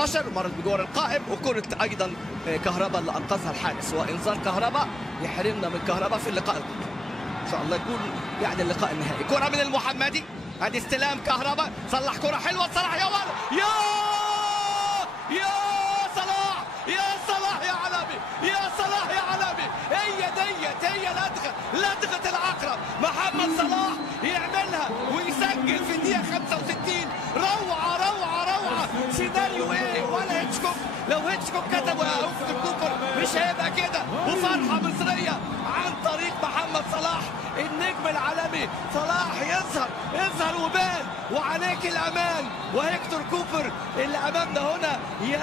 مرت بجوار القائم، وكرة ايضا كهرباء اللي انقذها الحارس، وانذار كهرباء يحرمنا من كهرباء في اللقاء القادم. ان شاء الله يكون يعني اللقاء النهائي. كرة من المحمدي، ادي استلام كهرباء، صلح كرة حلوة، صلاح يا ولد، يا صلاح، يا صلاح يا علامي، يا صلاح يا علامي، هي لدغة العقرب. محمد صلاح يعملها ويسجل في الدقيقة 65. روعة روعة روعة، سيناريو ايه ولا هيتشكوك. لو هيتشكوك كتبوا يا أوفت كوبر مش هيبقى كده. وفرحة مصرية عن طريق محمد صلاح النجم العالمي. صلاح يظهر وبان، وعليك الامان. وهيكتور كوبر اللي امامنا هنا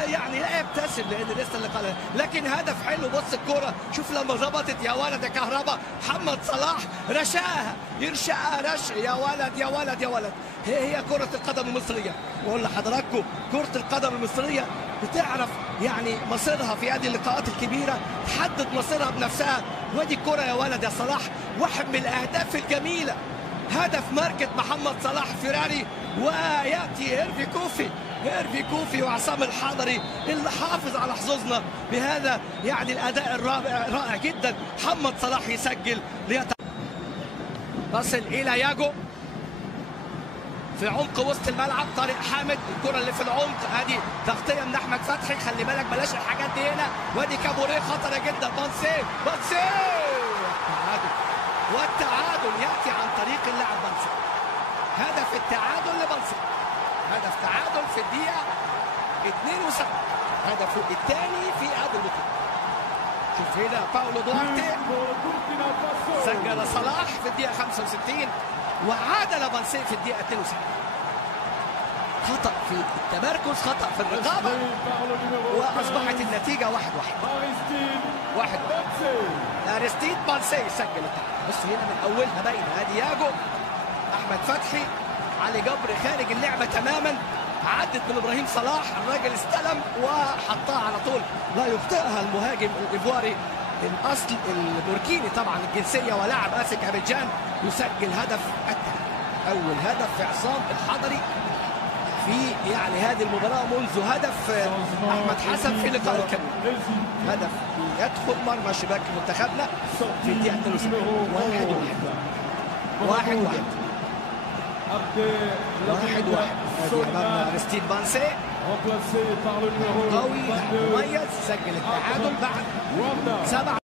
يعني لا يبتسم لان لسه اللي قال، لكن هدف حلو. بص الكوره، شوف لما ظبطت يا ولد يا كهرباء. محمد صلاح رشاها، يرشقها رش، يا ولد يا ولد يا ولد. هي كرة القدم المصرية. بقول لحضراتكم كرة القدم المصرية بتعرف يعني مصيرها في هذه اللقاءات الكبيرة، تحدد مصيرها بنفسها. وادي الكرة يا ولد يا صلاح، واحد من الأهداف الجميلة. هدف ماركة محمد صلاح فيراري، ويأتي هيرفي كوفي وعصام الحضري اللي حافظ على حظوظنا بهذا يعني الأداء الرائع جدا. محمد صلاح يسجل تصل إلى ياجو في عمق وسط الملعب. طارق حامد، الكرة اللي في العمق، ادي تغطية من احمد فتحي. خلي بالك بلاش الحاجات دي هنا. وادي كابوريه خطرة جدا. بانسي والتعادل ياتي عن طريق اللاعب بانسي. هدف التعادل لبانسي، هدف تعادل في الدقيقة 72، هدفه الثاني في هذا البطولة. شوف هنا باولو دوارتي سجل صلاح في الدقيقة 65 وعادل بانسي في الدقيقة 72. خطأ في التمركز، خطأ في الرقابة، وأصبحت النتيجة 1-1. أرستيد بانسي سجل التعادل. بص هنا من أولها باينة، ادي ياجو، أحمد فتحي، علي جبر خارج اللعبة تماما. عدت من إبراهيم صلاح، الراجل استلم وحطها على طول، لا يخطئها المهاجم الإيفواري الأصل البوركيني طبعا الجنسية ولاعب أسك أبيجان. يسجل هدف أول هدف في عصام الحضري في يعني هذه المباراة منذ هدف أحمد حسن في لقاء الكاميرون. هدف يدخل مرمى شباك منتخبنا في الدقيقة 72. 1-1. ادي امامنا ارستيد بانسي قوي مميز، سجل التعادل بعد 7